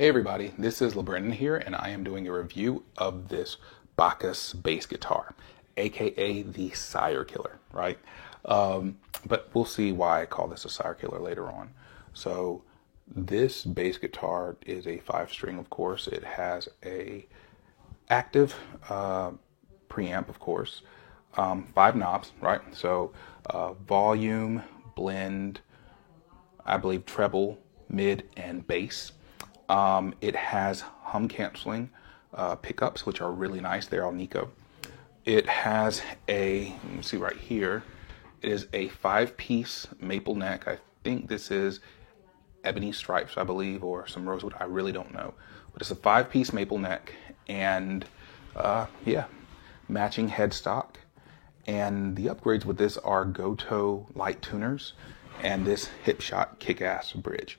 Hey everybody, this is LeBrendan here, and I am doing a review of this Bacchus bass guitar, aka the Sire Killer, right? But we'll see why I call this a Sire Killer later on. So this bass guitar is a 5-string, of course. It has a active preamp, of course, 5 knobs, right? So volume, blend, I believe treble, mid, and bass. It has hum canceling pickups, which are really nice. They're all Nico. It has a, let me see right here, it is a 5-piece maple neck. I think this is ebony stripes, I believe, or some rosewood. I really don't know. But it's a 5-piece maple neck and, yeah, matching headstock. And the upgrades with this are Gotoh light tuners and this Hipshot kick-ass bridge.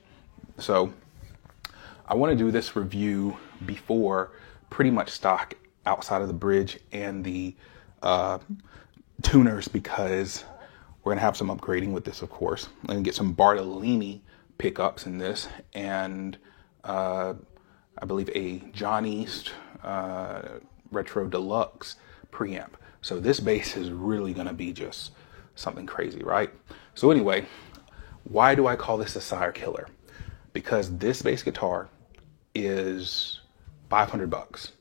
So I want to do this review before pretty much stock outside of the bridge and the tuners, because we're going to have some upgrading with this, of course. I'm going to get some Bartolini pickups in this, and I believe a John East Retro Deluxe preamp. So this bass is really going to be just something crazy, right? So anyway, why do I call this a Sire Killer? Because this bass guitar is $500,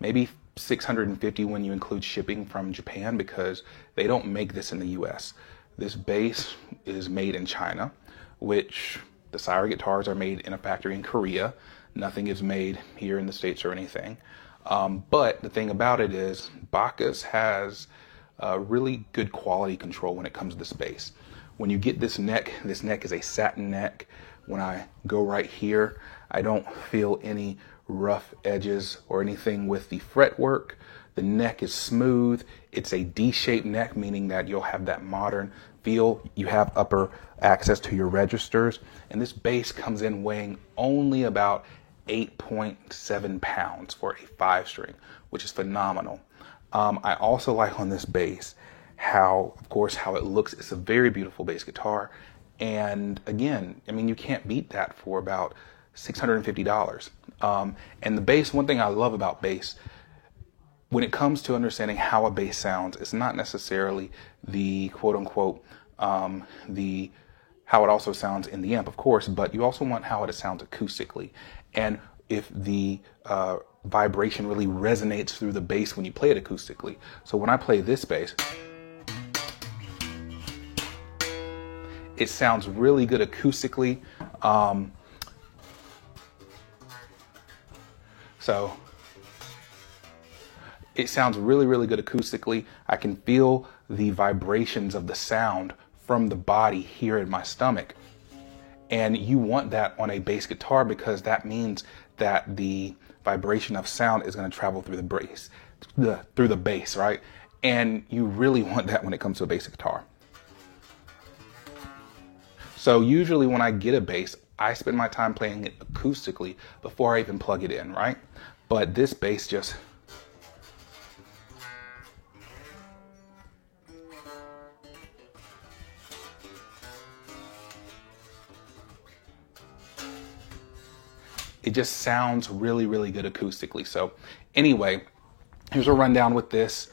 maybe $650 when you include shipping from Japan, because they don't make this in the US. This bass is made in China, which the Sire guitars are made in a factory in Korea. Nothing is made here in the States or anything. But the thing about it is Bacchus has really good quality control when it comes to this bass. When you get this neck is a satin neck. When I go right here, I don't feel any rough edges or anything with the fretwork. The neck is smooth. It's a D-shaped neck, meaning that you'll have that modern feel. You have upper access to your registers. And this bass comes in weighing only about 8.7 pounds for a 5-string, which is phenomenal. I also like on this bass how it looks. It's a very beautiful bass guitar. And again, I mean, you can't beat that for about $650. And the bass, one thing I love about bass, when it comes to understanding how a bass sounds, it's not necessarily the quote unquote, how it also sounds in the amp, of course, but you also want how it sounds acoustically. And if the vibration really resonates through the bass when you play it acoustically. So when I play this bass, it sounds really good acoustically. So it sounds really, really good acoustically. I can feel the vibrations of the sound from the body here in my stomach. And you want that on a bass guitar, because that means that the vibration of sound is going to travel through the bass, right? And you really want that when it comes to a bass guitar. So usually when I get a bass, I spend my time playing it acoustically before I even plug it in, right? But this bass just, it just sounds really, really good acoustically. So anyway, here's a rundown with this.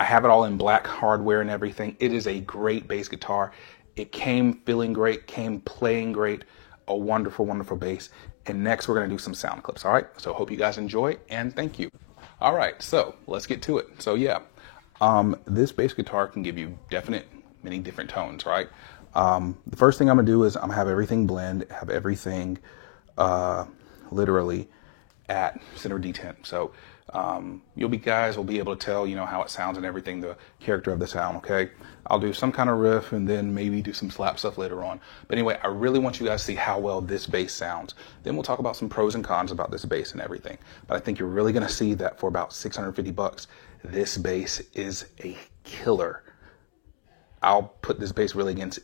I have it all in black hardware and everything. It is a great bass guitar. It came feeling great, came playing great, a wonderful, wonderful bass. And next we're gonna do some sound clips, all right? So hope you guys enjoy, and thank you. All right, so let's get to it. So yeah, this bass guitar can give you many different tones, right? The first thing I'm gonna do is I'm gonna have everything blend, have everything literally at center detent. So you guys will be able to tell, how it sounds and everything, the character of the sound, okay? I'll do some kind of riff and then maybe do some slap stuff later on. But anyway, I really want you guys to see how well this bass sounds. Then we'll talk about some pros and cons about this bass and everything. But I think you're really gonna see that for about $650, this bass is a killer. I'll put this bass really against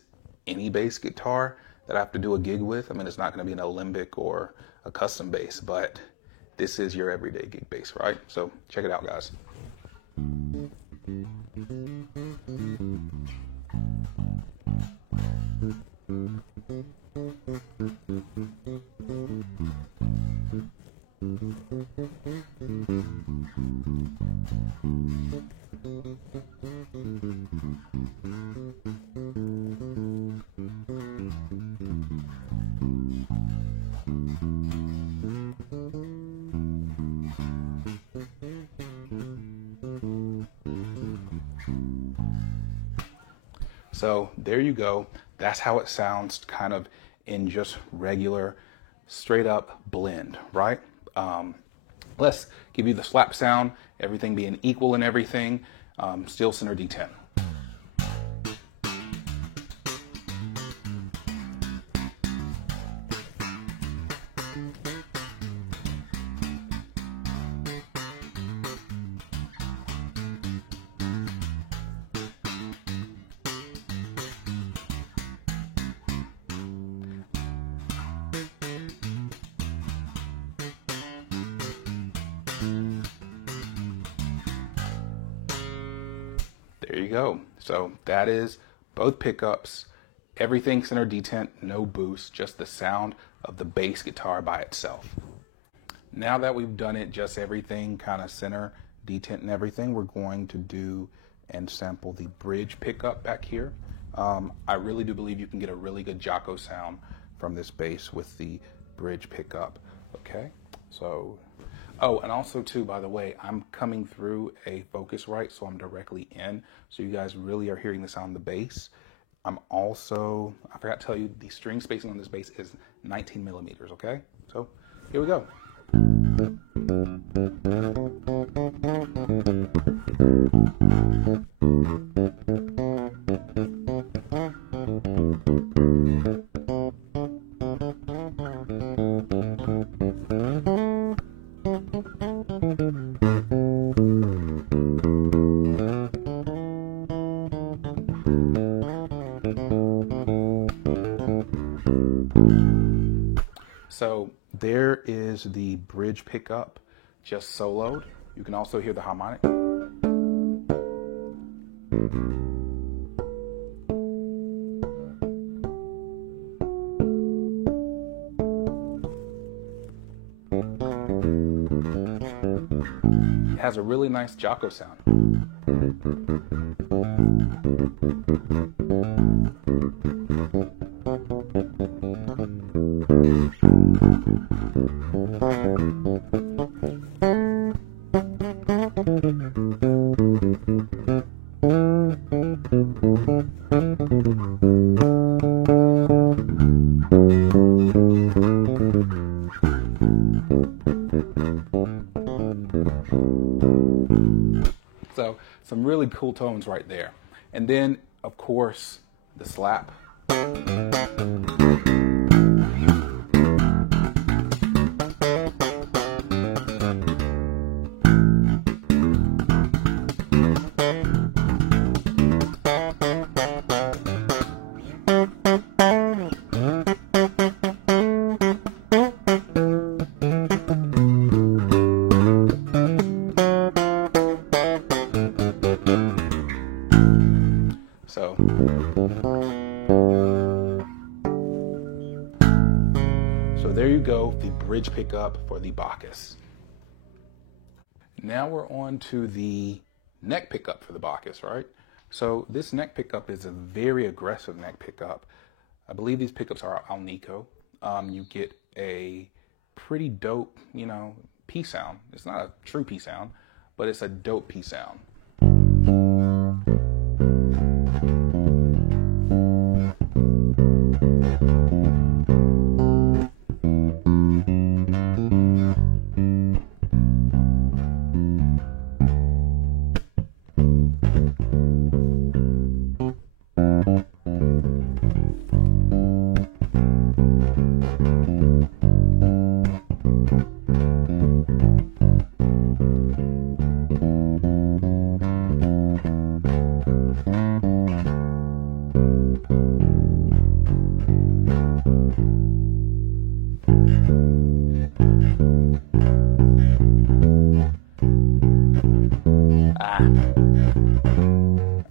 any bass guitar that I have to do a gig with. I mean, it's not gonna be an Alembic or a custom bass, but this is your everyday gig bass, right? So check it out, guys. So there you go. That's how it sounds kind of in just regular, straight up blend, right? Let's give you the slap sound, everything being equal and everything, steel center D10. There you go. So that is both pickups, everything center detent, no boost, just the sound of the bass guitar by itself. Now that we've done it, just everything kind of center detent and everything, we're going to do and sample the bridge pickup back here. I really do believe you can get a really good Jaco sound from this bass with the bridge pickup. Okay, so oh, and also too, by the way, I'm coming through a Focusrite, so I'm directly in, so you guys really are hearing the sound of the bass. I'm also, I forgot to tell you, the string spacing on this bass is 19 millimeters, okay? So here we go. So there is the bridge pickup just soloed. You can also hear the harmonic. It has a really nice Jaco sound. So some really cool tones right there. And then, of course, the slap. So there you go, the bridge pickup for the Bacchus. Now we're on to the neck pickup for the Bacchus, right? So this neck pickup is a very aggressive neck pickup. I believe these pickups are Alnico. You get a pretty dope, P sound. It's not a true P sound, but it's a dope P sound.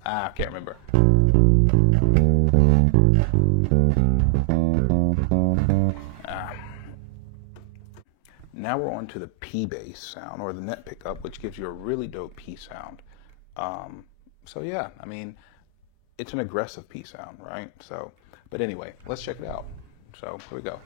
I can't remember. Now we're on to the P bass sound, or the neck pickup, which gives you a really dope P sound. So yeah, I mean, it's an aggressive P sound, right? So, but anyway, let's check it out. So here we go.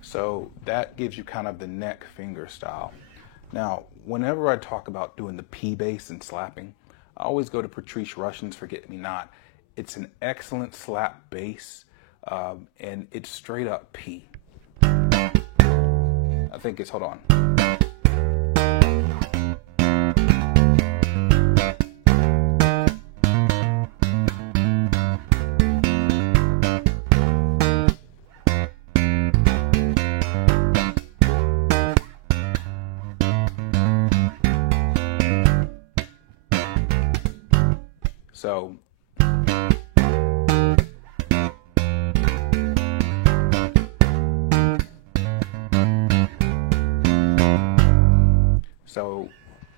So that gives you kind of the neck finger style. Now, whenever I talk about doing the P bass and slapping, I always go to Patrice Rushen's Forget Me Not. It's an excellent slap bass, and it's straight up P. I think it's, hold on. So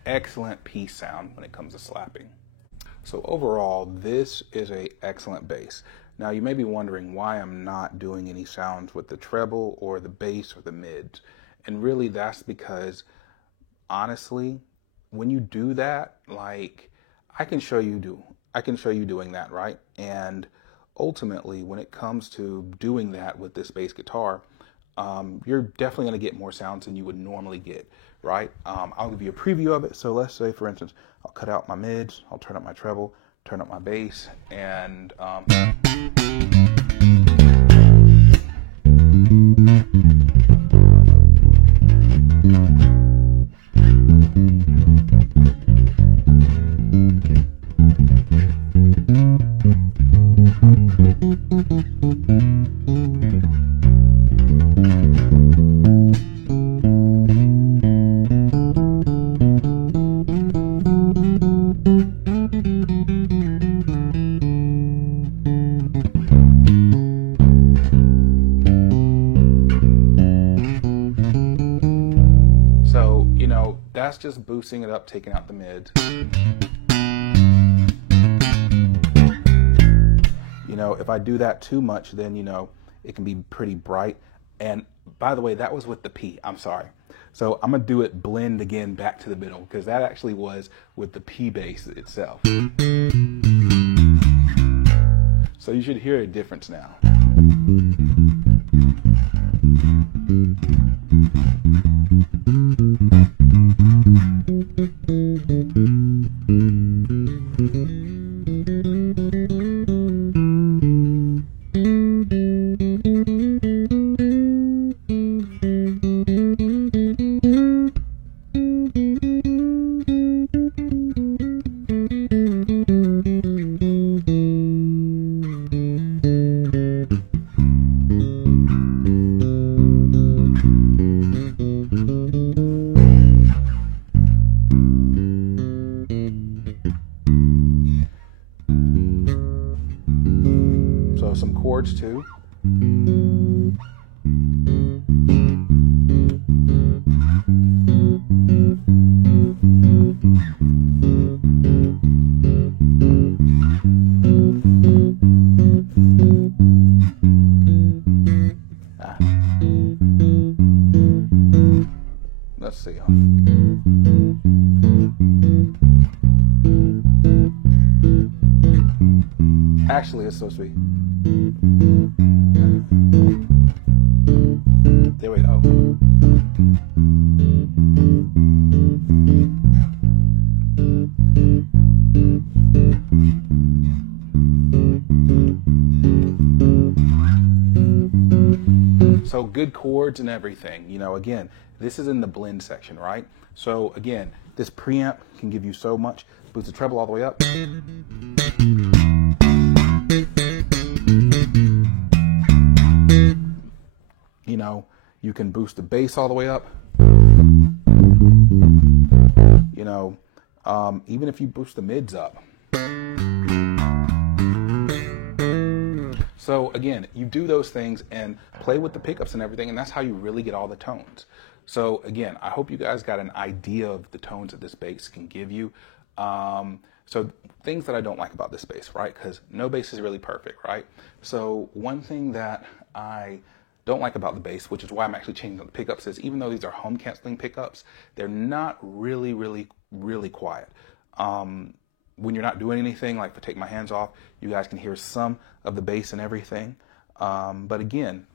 excellent P sound when it comes to slapping. So overall, this is an excellent bass. Now you may be wondering why I'm not doing any sounds with the treble or the bass or the mids. And really that's because, honestly, when you do that, like, I can show you doing that, right? And ultimately, when it comes to doing that with this bass guitar, you're definitely going to get more sounds than you would normally get, right? I'll give you a preview of it. So let's say, for instance, I'll cut out my mids, I'll turn up my treble, turn up my bass, and that's just boosting it up, taking out the mids. You know, if I do that too much, then, you know, it can be pretty bright. And by the way, that was with the P. I'm sorry. So I'm going to do it blend again back to the middle, because that actually was with the P bass itself. So you should hear a difference now. chords too. Let's see. Actually, it's supposed to be. There we go. So good chords and everything. You know, again, this is in the blend section, right? So again, this preamp can give you so much. Boost the treble all the way up. You know, you can boost the bass all the way up. You know, even if you boost the mids up. So again, you do those things and play with the pickups and everything, and that's how you really get all the tones. So again, I hope you guys got an idea of the tones that this bass can give you. So things that I don't like about this bass, right? Because no bass is really perfect, right? So one thing that I don't like about the bass, which is why I'm actually changing the pickups, is even though these are home canceling pickups, they're not really quiet. When you're not doing anything, like if I take my hands off, you guys can hear some of the bass and everything. But again,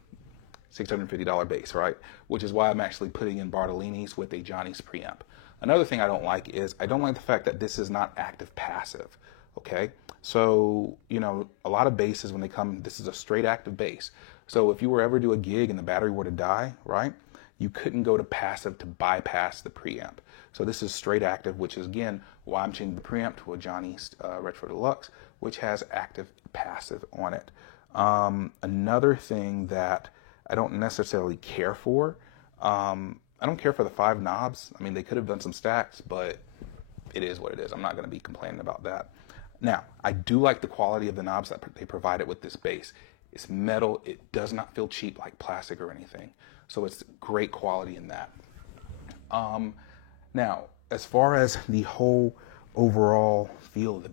$650 bass, right? Which is why I'm actually putting in Bartolini's with a Johnny's preamp. Another thing I don't like is I don't like the fact that this is not active passive. Okay, so you know, a lot of basses when they come, this is a straight active bass. So if you were ever do a gig and the battery were to die, right, you couldn't go to passive to bypass the preamp. So this is straight active, which is again why I'm changing the preamp to a Johnny's Retro Deluxe, which has active passive on it. Another thing that I don't necessarily care for, I don't care for the 5 knobs. I mean, they could have done some stacks, but it is what it is. I'm not going to be complaining about that. Now, I do like the quality of the knobs that they provided with this bass. It's metal. It does not feel cheap like plastic or anything. So it's great quality in that. Now, as far as the whole overall feel of the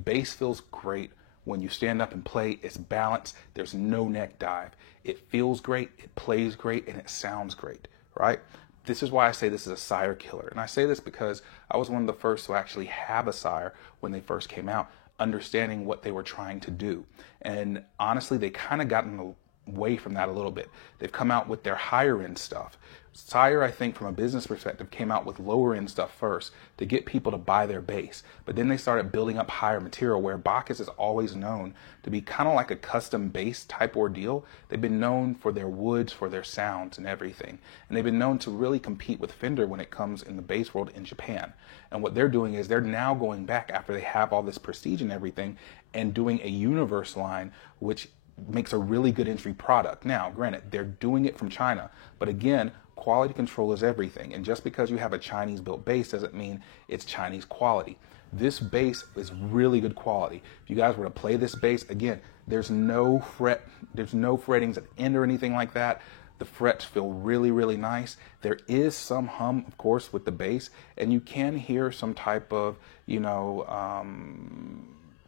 bass feels great. When you stand up and play, it's balanced. There's no neck dive. It feels great, it plays great, and it sounds great, right? This is why I say this is a Sire killer. And I say this because I was one of the first to actually have a Sire when they first came out, understanding what they were trying to do. And honestly, they kind of gotten away from that a little bit. They've come out with their higher end stuff. Sire, I think from a business perspective, came out with lower end stuff first to get people to buy their bass. But then they started building up higher material, where Bacchus is always known to be kind of like a custom bass type ordeal. They've been known for their woods, for their sounds and everything. And they've been known to really compete with Fender when it comes in the bass world in Japan. And what they're doing is they're now going back after they have all this prestige and everything and doing a Universe line, which makes a really good entry product. Now, granted, they're doing it from China, but again, quality control is everything. And just because you have a Chinese built bass doesn't mean it's Chinese quality. This bass is really good quality. If you guys were to play this bass, again, there's no frettings at the end or anything like that. The frets feel really nice. There is some hum, of course, with the bass, and you can hear some type of, you know,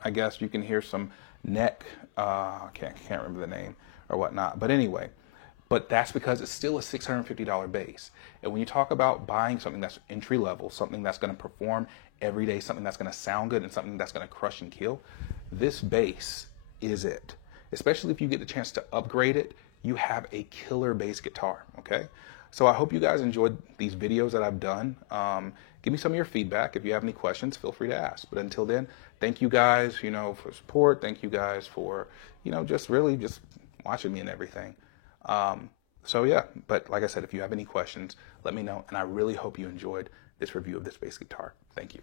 I guess you can hear some neck, can't remember the name or whatnot. But anyway, but that's because it's still a $650 bass. And when you talk about buying something that's entry level, something that's going to perform every day, something that's going to sound good, and something that's going to crush and kill, this bass is it. Especially if you get the chance to upgrade it, you have a killer bass guitar, okay? So I hope you guys enjoyed these videos that I've done. Give me some of your feedback. If you have any questions, feel free to ask. But until then, thank you guys, you know, for support. Thank you guys for, you know, just really just watching me and everything. So yeah, but like I said, if you have any questions, let me know. And I really hope you enjoyed this review of this bass guitar. Thank you.